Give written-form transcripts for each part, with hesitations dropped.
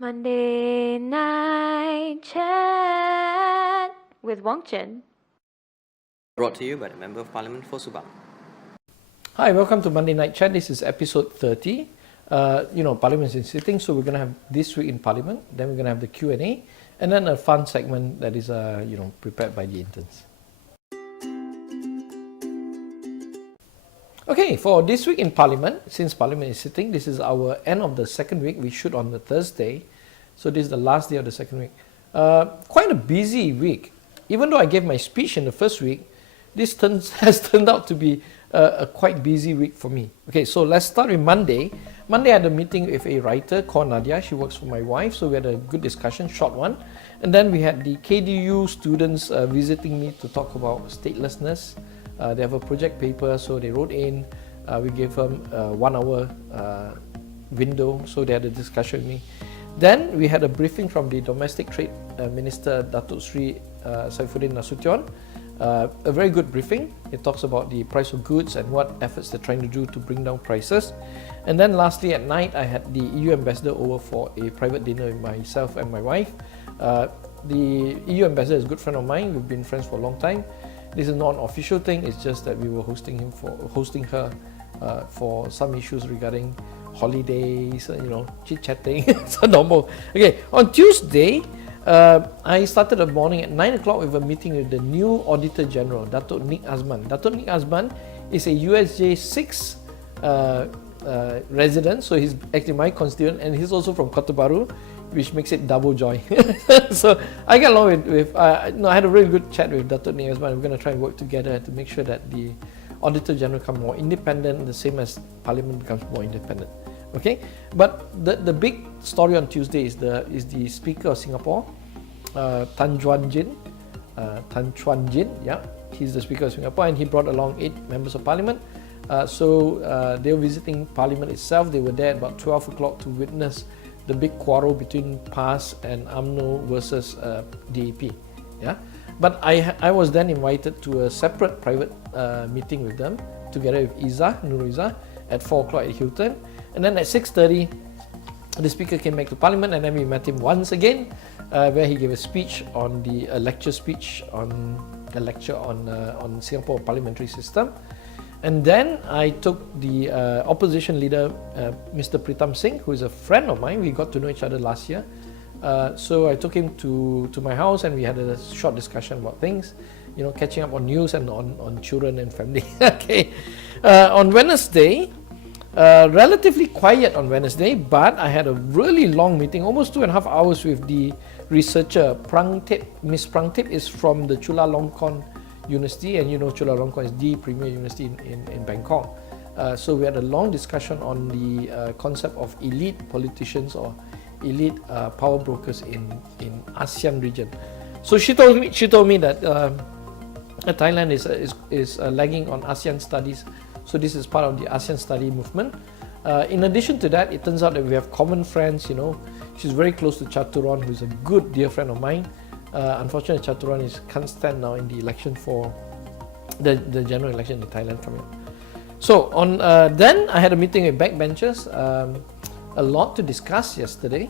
Monday Night Chat with Wong Chen. Brought to you by the Member of Parliament for Subang. Hi, welcome to Monday Night Chat. This is episode 30. Parliament is sitting, so we're going to have This Week in Parliament, then we're going to have the Q&A, and then a fun segment that is prepared by the interns. Okay, for This Week in Parliament, since Parliament is sitting, this is our end of the second week. We shoot on the Thursday, so this is the last day of the second week. Quite a busy week. Even though I gave my speech in the first week, this has turned out to be a quite busy week for me. Okay, so let's start with Monday. Monday I had a meeting with a writer called Nadia. She works for my wife, so we had a good discussion, short one. And then we had the KDU students visiting me to talk about statelessness. They have a project paper, so they wrote in. We gave them a 1 hour window, so they had a discussion with me. Then we had a briefing from the Domestic Trade Minister, Datuk Sri Saifuddin Nasution. A very good briefing. It talks about the price of goods and what efforts they're trying to do to bring down prices. And then lastly at night, I had the EU ambassador over for a private dinner with myself and my wife. The EU ambassador is a good friend of mine. We've been friends for a long time. This is not an official thing. It's just that we were hosting her for some issues regarding holidays, chit-chatting. So normal. Okay, on Tuesday, I started the morning at 9 o'clock with a meeting with the new Auditor General, Datuk Nick Azman. Datuk Nick Azman is a USJ 6 resident, so he's actually my constituent, and he's also from Kota Baru, which makes it double joy. So I get along with I had a really good chat with Datuk Nick Azman. We're going to try and work together to make sure that the Auditor General becomes more independent, the same as Parliament becomes more independent. Okay, but the big story on Tuesday is the Speaker of Singapore, Tan Chuan Jin. Yeah, he's the Speaker of Singapore, and he brought along 8 members of Parliament. So they were visiting Parliament itself. They were there at about 12 o'clock to witness the big quarrel between PAS and UMNO versus DAP. Yeah, but I was then invited to a separate private meeting with them together with Nurul Izzah at 4 o'clock at Hilton. And then at 6:30, the Speaker came back to Parliament, and then we met him once again, where he gave a speech on a lecture on Singapore parliamentary system. And then I took the opposition leader, Mr. Pritam Singh, who is a friend of mine. We got to know each other last year. So I took him to my house, and we had a short discussion about things, catching up on news and on children and family. Okay. On Wednesday, relatively quiet on Wednesday, but I had a really long meeting, almost 2.5 hours with the researcher, Prangtip. Miss Prangtip is from the Chulalongkorn University, and Chulalongkorn is the premier university in Bangkok. So we had a long discussion on the concept of elite politicians or elite power brokers in ASEAN region. So she told me that Thailand is lagging on ASEAN studies. So this is part of the ASEAN study movement. In addition to that, it turns out that we have common friends. She's very close to Chaturon, who's a good dear friend of mine. Unfortunately, Chaturon can't stand now in the election for the general election in Thailand coming up. So then I had a meeting with backbenchers. A lot to discuss yesterday.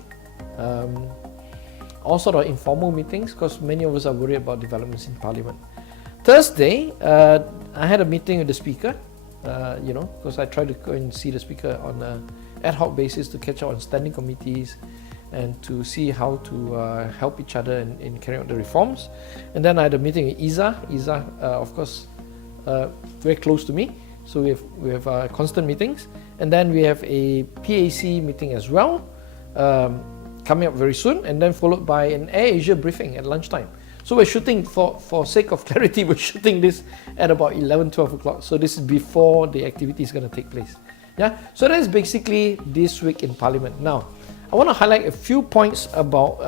All sort of informal meetings, because many of us are worried about developments in Parliament. Thursday, I had a meeting with the Speaker. Because I try to go and see the Speaker on an ad hoc basis to catch up on standing committees and to see how to help each other in carrying out the reforms. And then I had a meeting with Izzah. Izzah, of course, very close to me, so we have constant meetings. And then we have a PAC meeting as well, coming up very soon, and then followed by an AirAsia briefing at lunchtime. So we're shooting, for sake of clarity, we're shooting this at about 11-12 o'clock. So this is before the activity is going to take place. Yeah. So that's basically This Week in Parliament. Now, I want to highlight a few points about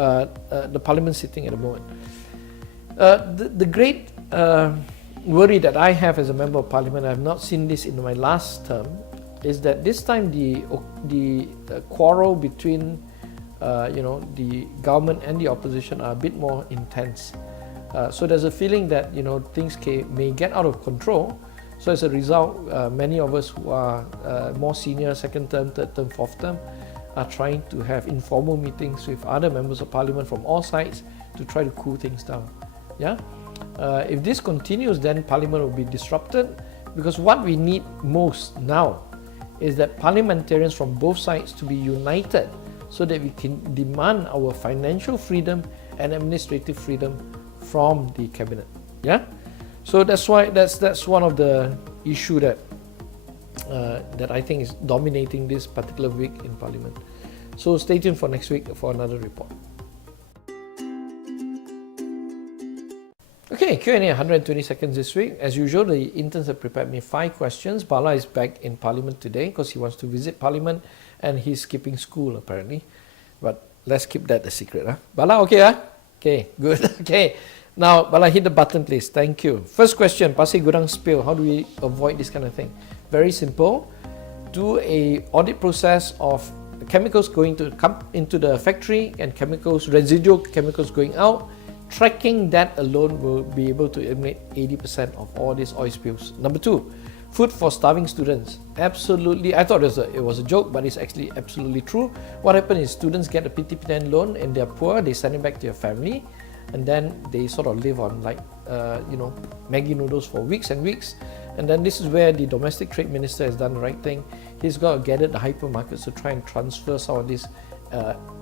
the Parliament sitting at the moment. The great worry that I have as a Member of Parliament, I have not seen this in my last term, is that this time the quarrel between the government and the opposition are a bit more intense. So there's a feeling that things may get out of control. So as a result, many of us who are more senior, second term, third term, fourth term, are trying to have informal meetings with other members of parliament from all sides to try to cool things down. Yeah. If this continues, then parliament will be disrupted, because what we need most now is that parliamentarians from both sides to be united so that we can demand our financial freedom and administrative freedom from the cabinet. Yeah. So that's why that's one of the issue that I think is dominating this particular week in Parliament. So stay tuned for next week for another report. Okay, Q&A 120 seconds this week. As usual, the interns have prepared me 5 questions. Bala is back in Parliament today because he wants to visit Parliament and he's skipping school apparently. But let's keep that a secret. Huh? Bala, okay? Huh? Okay, good. Okay. Now, Bala, hit the button please. Thank you. First question, Pasir Gudang spill. How do we avoid this kind of thing? Very simple. Do a audit process of the chemicals going to come into the factory and chemicals, residual chemicals going out. Tracking that alone will be able to eliminate 80% of all these oil spills. Number 2, food for starving students. Absolutely, I thought it was a joke, but it's actually absolutely true. What happens is students get a PT-PTN loan and they're poor, they send it back to their family, and then they sort of live on like Maggi noodles for weeks and weeks. And then this is where the domestic trade minister has done the right thing. He's got to gather the hypermarkets to try and transfer some of this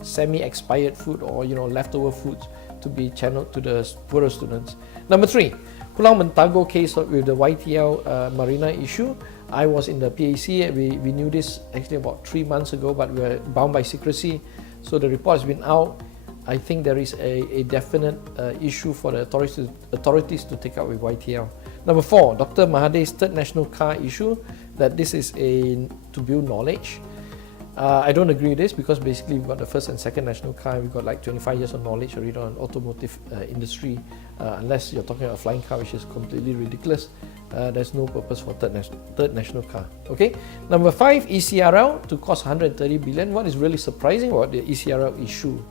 semi-expired food or leftover foods to be channeled to the poorer students. Number 3, Pulau Mentago case with the YTL Marina issue. I was in the PAC. We knew this actually about 3 months ago, but we were bound by secrecy. So the report has been out. I think there is a definite issue for the authorities to take up with YTL. Number 4, Dr. Mahathir's third national car issue, that this is to build knowledge. I don't agree with this because basically we've got the first and second national car, we've got like 25 years of knowledge already on automotive industry. Unless you're talking about a flying car, which is completely ridiculous. There's no purpose for third national car. Okay. Number 5, ECRL to cost 130 billion. What is really surprising about the ECRL issue,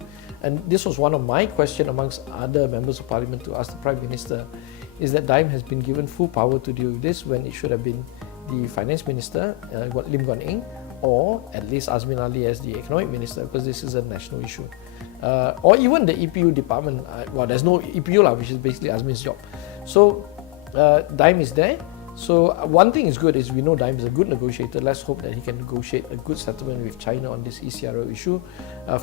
and this was one of my questions amongst other members of parliament to ask the Prime Minister, is that DIME has been given full power to deal with this when it should have been the Finance Minister, Lim Guan Eng, or at least Azmin Ali as the Economic Minister, because this is a national issue. Or even the EPU department. Well, there's no EPU which is basically Azmin's job. So DIME is there. So one thing is good is we know DIME is a good negotiator. Let's hope that he can negotiate a good settlement with China on this ECRL issue.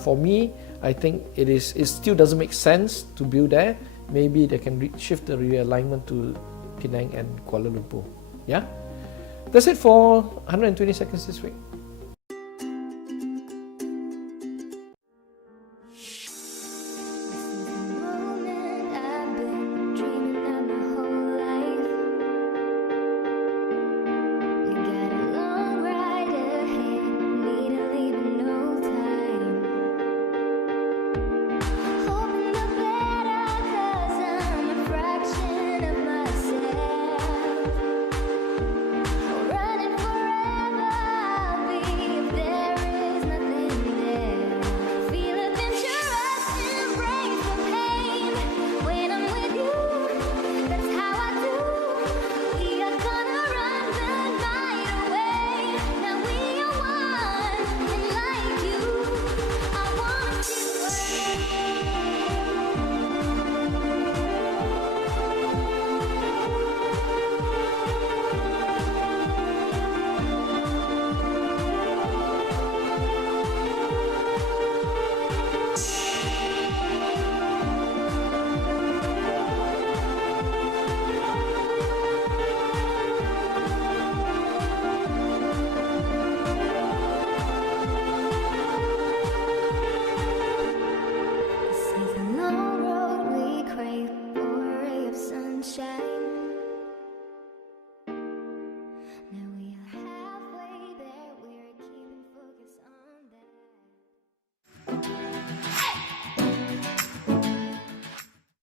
For me, I think it still doesn't make sense to build there. Maybe they can shift the realignment to Penang and Kuala Lumpur. Yeah? That's it for 120 seconds this week.